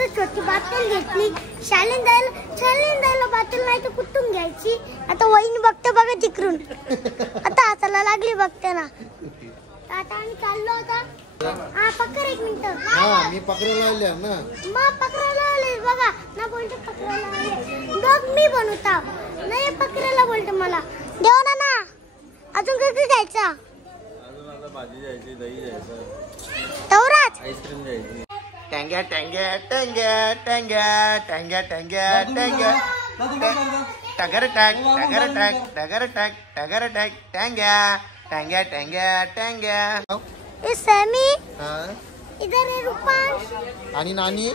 मस्त छोटी बाटल घेतली. शालीन द्यायला बाटल नाही तर कुठून घ्यायची. आता वहिनी बघते बघा तिकडून. आता हसायला लागली बघते ना. आता आम्ही चाललो होता. हा पकड एक मिनिट. मी पकडायला आले ना. मग पकडायला आले बघा ना. बोलते पकडायला आले. बघ मी बनवता नाही पकडायला बोलते मला. देव ना अजून काय घ्यायचा. अजून आता भाजी द्यायची, दही द्यायचं, तवराज आईस्क्रीम द्यायची. टँग्या टँग्या टँग्या टँग्या टँग्या टँग्या टँग्या टगर टॅग टगर टॅग टगर टॅग टगर टॅग टँग्या टँग्या टँग्या टँग्या. ए सैमी हाँ इधर है रूपांश. आणि नानी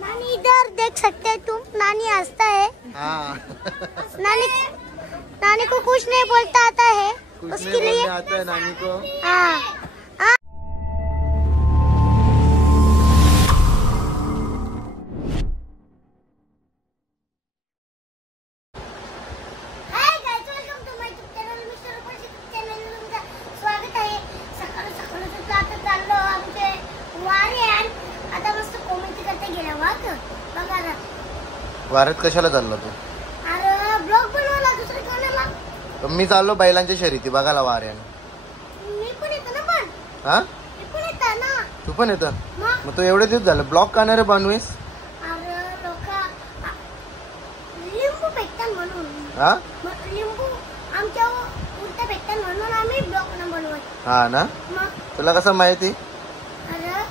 नानी इधर देख सकते हैं तुम. नानी हंसता है. हाँ नानी को कुछ नहीं बोलता आता है. कुछ उसके नहीं लिए बोलने आता है नानी को. हाँ वारत कशाला चालला तू. अरे ब्लॉग बनवला दुसऱ्या कोणाला. मी चाललो बैलांच्या शर्यती बघायला वाऱ्याने. मी पण येतो ना. पण हा मी पण येतो ना. तू पण येतं. मग मग तू एवढे दिवस झालं ब्लॉग का नाही रे बनवीस. अरे लोक लिंबू भेटतात म्हणून. हा लिंबू आमच्या उलट भेटतात म्हणून आम्ही ब्लॉग न बनवत. हा ना. मग तुला कसं माहिती. अरे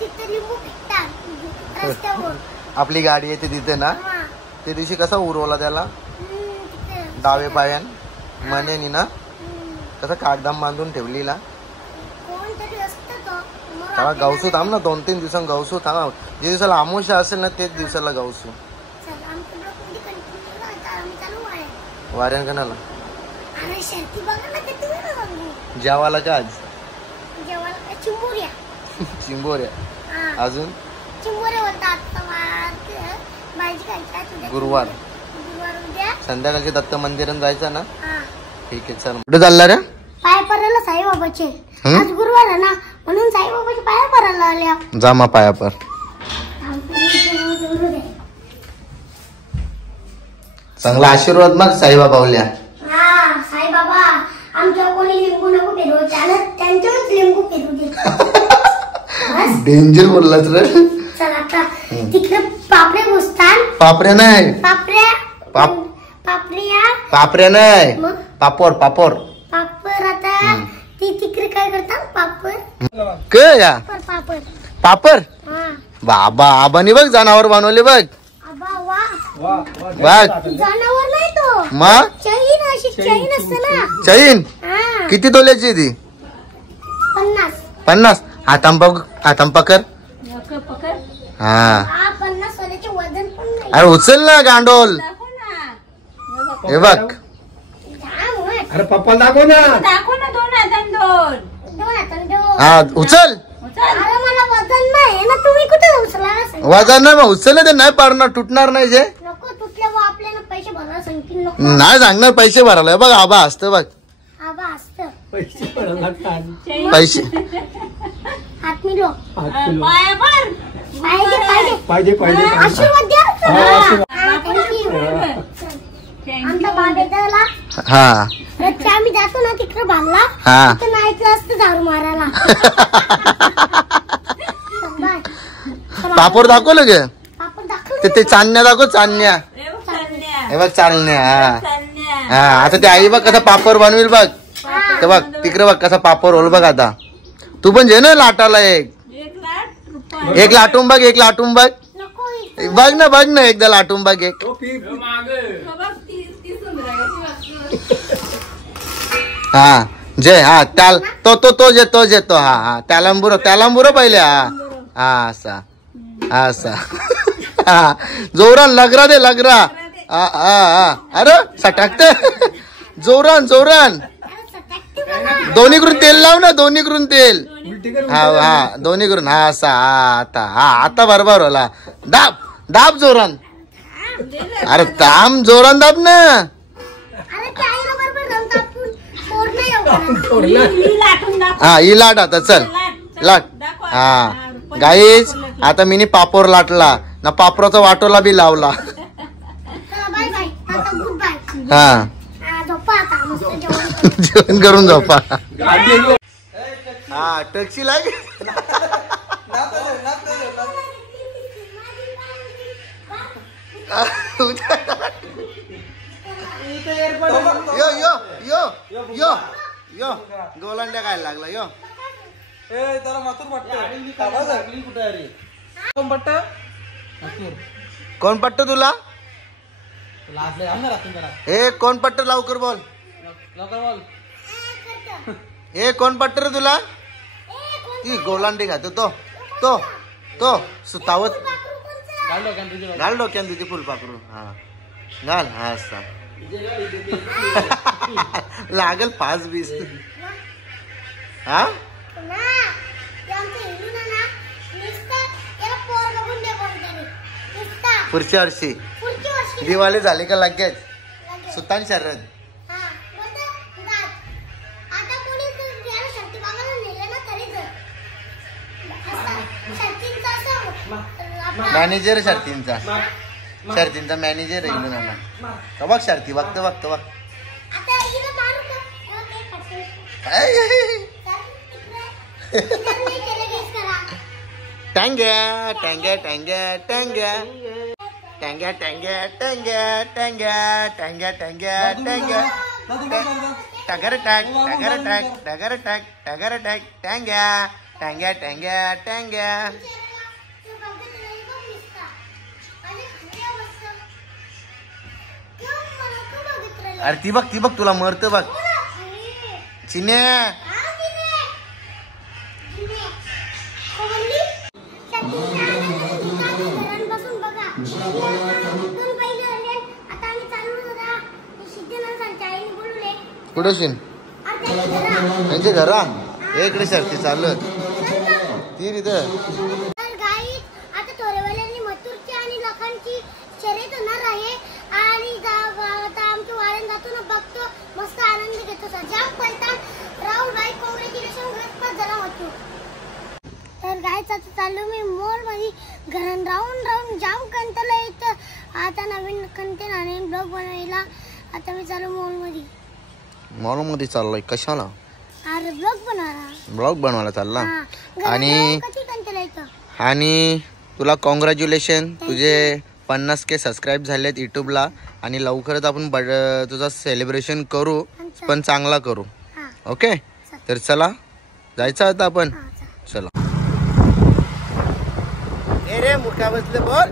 तिथे लिंबू भेटतात रस्त्यावर. आपली गाडी येते तिथे ना. हा. ते दिवशी कसा उरवला त्याला तिथे डावे पायान मनेनी ना. कसं कागदाम बांधून ठेवलीला. कोणतरी असतं तो. मग तेव्हा आपल्याला- गवसू थांब ना. 2-3 दिवसांनी गवसू थांब. जे दिवसाला आमोशा असेल ना तेच दिवसाला गवसू. चल आमचं ब्लॉग मध्ये कंटिन्यू राहता. आम्ही चालू आहे. वाऱ्यान कणाला अरे शर्ती बघा ना किती वेळ बघू. जेवाला का आज जेवायला काय चिंबोऱ्या. चिंबोऱ्या. हा अजून चिंबोऱ्या बोलतात. भाजी खायचा उद्या. गुरुवार उद्या. संध्याकाळच्या दत्त मंदिरात जायचं ना. हा ठीक आहे चल. कुठे चालला रे. पाय पडायला साईबाबाचे. आज गुरुवार आहे ना म्हणून साईबाबाचे पाय पडायला आल्या. जा मा पाया पर. चांगला आशीर्वाद मग साईबाबा बोलल्या. हा साईबाबा आमच्या कोणी लिंबू नको फिरवू. त्यांच्याच लिंबू फिरू दे. डेंजर बोललाच रे. चल आता तिकडे पापड्या घुसतात. पापऱ्या नाही. पापड्या पापऱ्या नाही. मग पापड पापड पापड. आता ती तिकडे काय करतात पापड. क या पापड. पापड. हा बाबा आबानी बघ जनावर बनवले बघ. आबा वा. बघ जनावर नाही तो. मग चैन अशी चैन असते ना. चैन हा किती तोल्याची ती. 50. हाताम बघ. हाताम पकर. हा हा 50 सोन्याचे वजन पण नाही. अरे उचल ना गांडोल. हे बघ. जाम होय. अरे पप्पाला दाखव ना. दाखव ना. 2 हातांनी 2. दोन हातांनी दोन. हा उचल. अरे मला वजन नाही ना. तुम्ही कुठे उचला. वजन नाही मग उचल ते नाही पाडणार तुटणार नाही जे. नको तुटल्यावर आपल्याला पैसे भरायला सांगतील. नको नाही सांगणार पैसे भरायला. बघ आबा असतं बघ. आबा असतं. पैसे पडायला लागतात. पैसे हात मिलो. पाया पर. पाहिजे पाहिजे पाहिजे. आशीर्वाद द्या. आशीर्वाद. हा, thank you. आमचा बाबेदाला हा रच्चा आम्ही जातो ना तिकडे बांधला. हा तिथं नाहीतलं असतं दारू मारायला. बाय. पापड दाखवलं गे. आपण दाखव. ते चांदण्या दाखव. चांदण्या हे बघ चालण्या. हा आता ते आई बघ कसा पापड बनवेल बघ. ते बघ तिकडे बघ कसा पापड होल बघ. आता तू पण जे ना लाटाला एक लाटून बघ. एक लाटून बघ. नको बघ ना एकदा लाटून बघ. एक हा जय. हा त्याल तो जेतो. हा त्यालांबुर पहिले. हा असा असा. हा जोरान लगरा दे लगरा. अरे सटाकते. जोरान दोन्ही करून तेल लाव ना. दोन्ही करून तेल. हा दोन्ही करून. हा असा. आता बरोबर होला. दाब जोरान. अरे दाम जोरान दाब ना. अरे त्या आईला बरोबर जाऊन आपण फोडणं येऊ. हा ही लाट आता चल लाट. हा गाईज आता मीनी पापोर लाटला ना, पापराचा वाटोला बी लावला. चला बाय बाय, आता गुड बाय. हा झोपा आता, मस्त जेवण. जेवण करून झोपा. हा टक्सी लाग. यो यो यो यो यो गोलांड्या काय लागला यो. कोण पट्ट तुला? हे कोण पट्ट लवकर बोल. हे कोण पट्ट रे तुला? ती गोलांडी खातो तो तो तो सुतावत. घाल डोक्यान तुझी फुलपाखरू. हा घाल. हा असा लागल 5-20. हा पुढच्या वर्षी दिवाळी झाली का लगेच सुतान शरण. मॅनेजर शर्तींचा मॅनेजर आहे ना. बघ शर्ती बघतो बघतो बघ. टँग्या टँग्या टँग्या टँग्या टँग्या टँग्या टँग्या टँग्या टँग्या टँग्या टँग्या टगर टॅग टगर टॅग टगर टॅग टगर टॅग टँग्या टँग्या टँग्या टँग्या. अरे ती बघ तुला मरत बघ चिन्या. कुठे शिन त्यांच्या घरा इकडे शर्ती चालत ती तिथं. आता थोड्या वेळाने मथुरची आणि लोकांची शर्यत होणार आहे आणि आता आमच्या वाड्यात जातो ना, बघतो मस्त आनंद घेतो. जाम पलतात राहुल भाई, कॉंग्रॅच्युलेशन, ग्रेट झाला मथुर. तर गाईच आता चाललो मी मॉल मध्ये. घरात राहून जाम कंटाळा येतं. आता नवीन कंटेंट आणि ब्लॉग बनवायला आता मी चालू मॉल मध्ये चाललोय. कशाला? अरे ब्लॉग बनवायला चालला. आणि तुला कॉंग्रॅच्युलेशन, तुझे 50K सबस्क्राईब झालेत युट्यूबला. आणि लवकरच आपण तुझा सेलिब्रेशन करू, पण चांगला करू. ओके तर चला जायचं आता आपण. चला. रे मुका बसले बोल.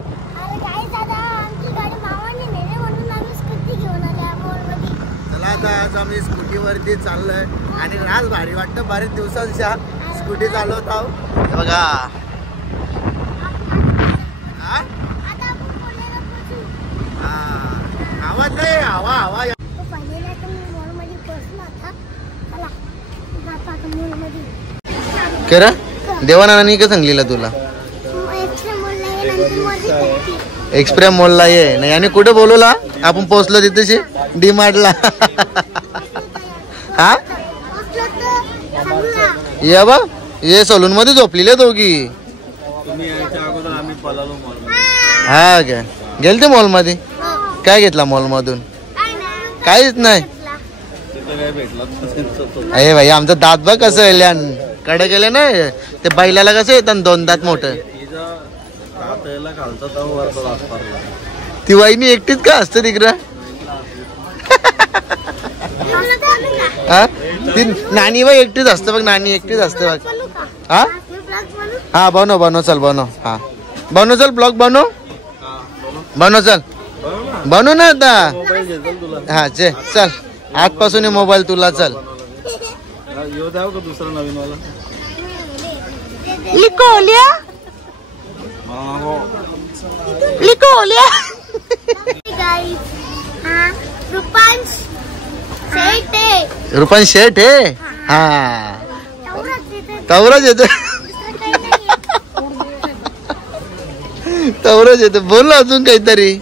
चला आता आज आम्ही स्कूटीवरती चाललोय आणि आज भारी वाटतं. बरेच दिवसांच्या स्कूटी चालवत आहोत. बघा आवाज नाही, हवा करा. देवानानी का सांगलेलं तुला? एक्सप्रेस मॉलला ये नाही. आणि कुठे बोलवला आपण? पोहोचलो तिथे डी मार्टला. हा ये बा ये सलून मध्ये झोपलेले दोघी. हा काय गेलते मॉल मध्ये? काय घेतला मॉल मधून? काहीच नाही. अरे भाई आमचा दात बघ कसं कडे गेले ना. ते बैलाला कसं येतात 2 दात मोठं. ती वहिनी एकटीच का असतं तिकडं? हा ती नानी बाई एकटीच असतं बघ. नानी एकटीच असते बघ. हा हा बनव चल बनव. हा बनव चल ब्लॉग बनव चल बनू ना आता. हा चल आजपासून मोबाईल तुला. चल लिकोलिया रुपान शेट आहे. हा तवरच येतो. तवरच येतो. बोल ना अजून काहीतरी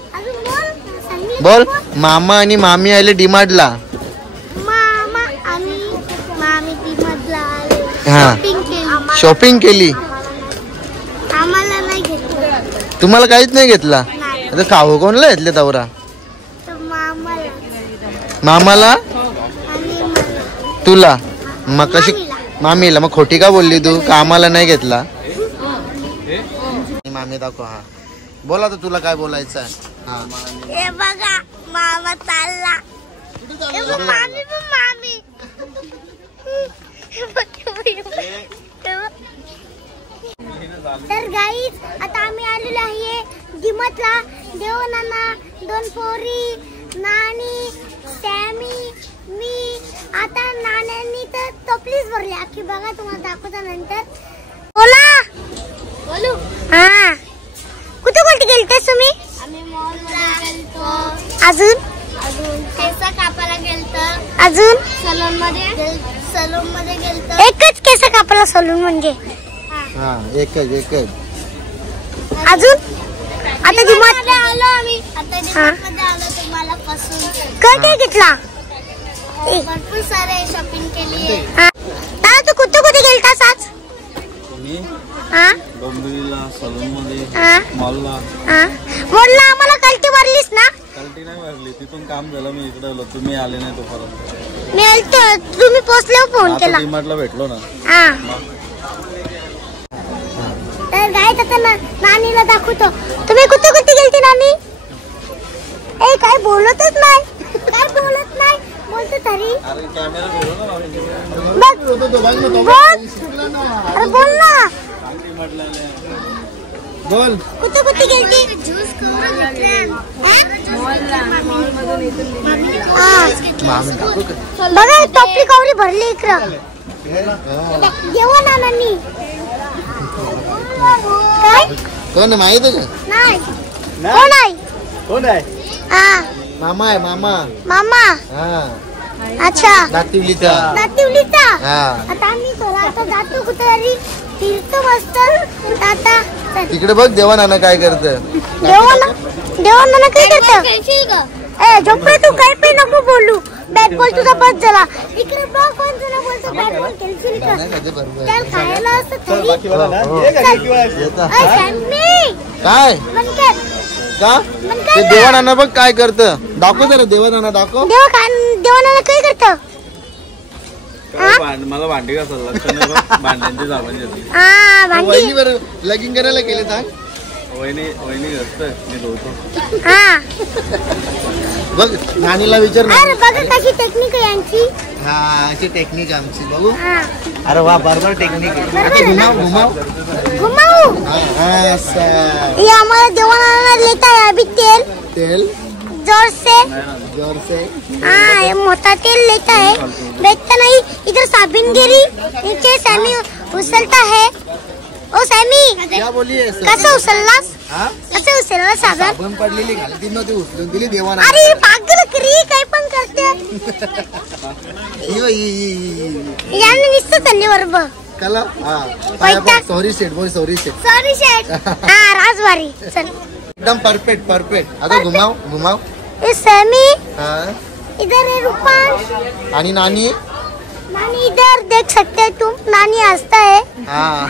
बोल. मामा आणि मामी आले डीमार्टला. हा शॉपिंग केली. तुम्हाला काहीच नाही घेतला आता खाऊ कोणला घेतले तवरा तर मामाला मामाला आणि मला. तुला मग कशी मामीला मग खोटी का बोलली तू का आम्हाला नाही घेतला मामी दाखव हा बोला तर तुला काय बोलायचं आहे हा हे बघा मामा चालला हे बघ, मामी पण मामी हे बघ, हे बघ, हे बघ. तर गाईज आता आम्ही आलेलो आहे दिमतला देवनाना 2 पोरी नानी सॅमी मी आता नाण्यांनी तर टोपलीच भरली अख्खी बघा तुम्हाला दाखवता नंतर बोला बोलू हा कुठे कुठे गेलते तुम्ही आम्ही मॉल मध्ये गेलतो अजून केस कापायला गेलतो अजून सलून मध्ये गेलतो एकच केस कापायला सलून म्हणजे हा एकच अजून आता दिमाग आलो आम्ही आता दिमागमध्ये आलो तुम्हाला पसंत काय घेतला भरपूर सारे शॉपिंग केली दादा तू कुठे कुठे गेलतास आज मी हा डोंबिवलीला सलून मध्ये हा मॉलला बोलला आम्हाला कल्टी मारलीस ना कल्टी नाही मारली तिथून काम झालं मी इकडे आलो तुम्ही आले नाही तोपर्यंत मी आलतो तुम्ही पोहोचल्यावर फोन केला डीमार्टला भेटलो ना हा तर गाईत आता नानीला दाखवतो तुम्ही कुठे कुठे गेलती नानी ए काय बोलतच नाही काय बोलत नाही बोलतो तरी अरे कॅमेरा भेटलो ना बघ बोल अरे बोल ना डीमार्टला बोल कुठे कुठे गेलती ज्यूस बघा टोपली कवरी भरली इकडं देवा नानांनी काय कोण आहे माहित आहे नाही कोण आहे कोण आहे हा मामा आहे मामा मामा हा अच्छा नातिवलीचा नातिवलीचा हा आता आम्ही थोडा आता जातो कुठेतरी फिरतो मस्त आता तिकडे बघ देवा नाना काय करत देवाना काय करत ए झोपे तू काही पण नको बोलू बॅट बॉल तुझा बस झाला इकडे बघ कोण तुला बोलतो बॅट बॉल खेळशील का त्याला खायला असं तरी काय मनकेत का ते देवा नाना बघ काय करत दाखव जरा देवा नाना दाखव देवाना काय करत मला भांडी कसं लक्ष नाही बघ भांड्यांची जाळून घेतली हा भांडी वहिनीवर लगीन करायला गेले सांग वहिनी असतं मी धुतो हा बघ नानीला विचार ना अरे बघा कशी टेक्निक आहे यांची हा अशी टेक्निक आमची बघू हा अरे वा बरोबर टेक्निक आहे बरोबर आता आहे ना? घुमाव घुमाऊ हा, असं. ये हमारा देवाना लेता है अभी तेल तेल जोर से जोर से हाँ ये मोटा तेल लेता है बेचता नहीं इधर साबिनगिरी नीचे सैमी उछलता है ओ सैमी क्या बोलिये कसं उचललास हा कसं उचलला साबण साबण पडलेली घालती नव्हती उचलून दिली देवाना अरे पागल करी काय पण करते याने नुसतं चालली बरोबर कला हा वैताग. सॉरी सेट बोल सॉरी सेट सॉरी शेट हाँ राजवारी चल एकदम परफेक्ट आता घुमाव ये सैमी हा इधर है रूपांश आणि नानी नानी इधर देख सकते हैं तुम नानी हंसता है हा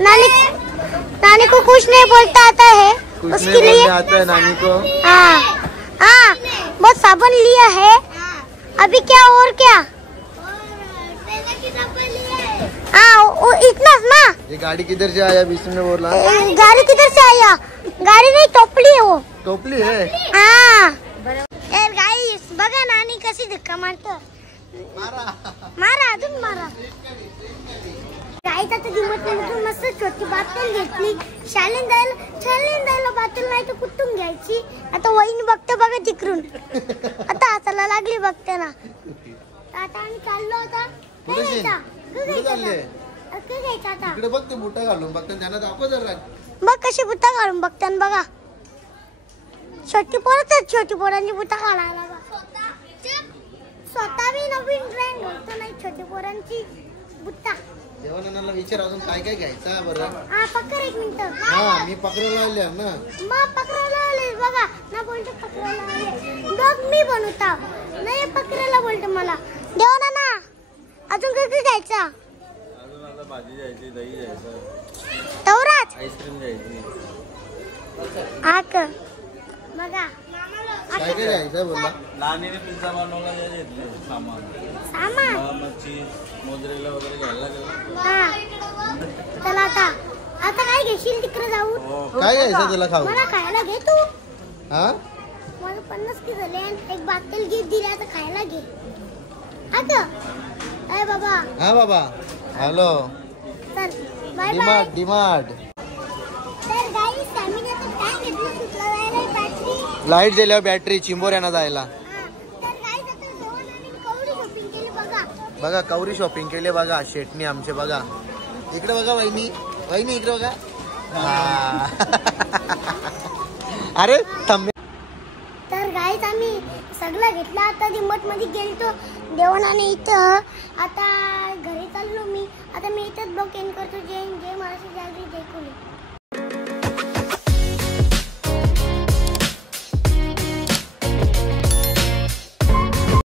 नानी को कुछ नहीं बोलता आता है कुछ उसके नहीं लिए बोलने आता है नानी को हाँ हाँ बहुत साबुन लिया है अभी क्या और क्या हाँ वो इतना ना ये गाड़ी किधर से आया बीच में बोला गाड़ी किधर से आया गाड़ी नहीं टोपली है वो टोपली है हाँ गाइस बघा नानी कशी धक्का मारतो मारा अजून मारा गाईत आता दिवस मस्त छोटी बाटल घेतली शालीन द्यायला बाटल नाही तर कुठून घ्यायची आता वहिनी बघते बघा तिकडून आता हसायला लागली बघते ना आता आम्ही चाललो होता कुठे घ्यायचा कुठे चालले घ्यायचा आता इकडे बघ ते बुटा घालून बघ त्यांना दाखव जरा बघ कशी बुट्टा घालून बघते बघा छोटी पोरांची बुट्टा घालायला स्वतः बी नवीन ट्रेंड होतो नाही छोटी पोरांची बुट्टा देवानंदाला विचार अजून काय काय घ्यायचं बरं हा पकड एक मिनिट हा मी पकडायला आले ना मग पकडायला आले बघा ना बोलतो पकडायला आले बघ मी बनवता नाही पकडायला बोलतो मला देव ना अजून काय काय घ्यायचा अजून आता भाजी जायची दही जायचं तवराच आईस्क्रीम जायची आक बघा काय काय घ्यायचं बोलला नानीने पिझ्झा बनवला घेतले सामान सामान मच्छी मोजरेला वगैरे घ्यायला गेला. हा चला आता काय घेशील तिकडे जाऊ काय घ्यायचं तुला खाऊ मला खायला घे तू हा मला 50 की झाले आणि एक बाटल गिफ्ट दिली आता खायला घे आता काय बाबा हा बाबा हॅलो चल बाय बाय डिमार्ट डिमार्ट तर गाईस आम्ही आता काय घेतलं सुटला जायला बॅटरी लाईट गेल्यावर बॅटरी चिंबोऱ्यानं जायला तर गाईस आता जेवण आणि कवडी शॉपिंग केली बघा बघा कवरी शॉपिंग केली बघा शेटणी आमचे बघा इकडे बघा वहिनी वहिनी इकडे बघा हा. अरे थांब तर गाईस आम्ही सगळं घेतलं आता डिमार्ट मध्ये गेलतो देवानाने इथं आता घरी चाललो मी आता मी इथंच ब्लॉग एंड करतो जय महाराष्ट्र जय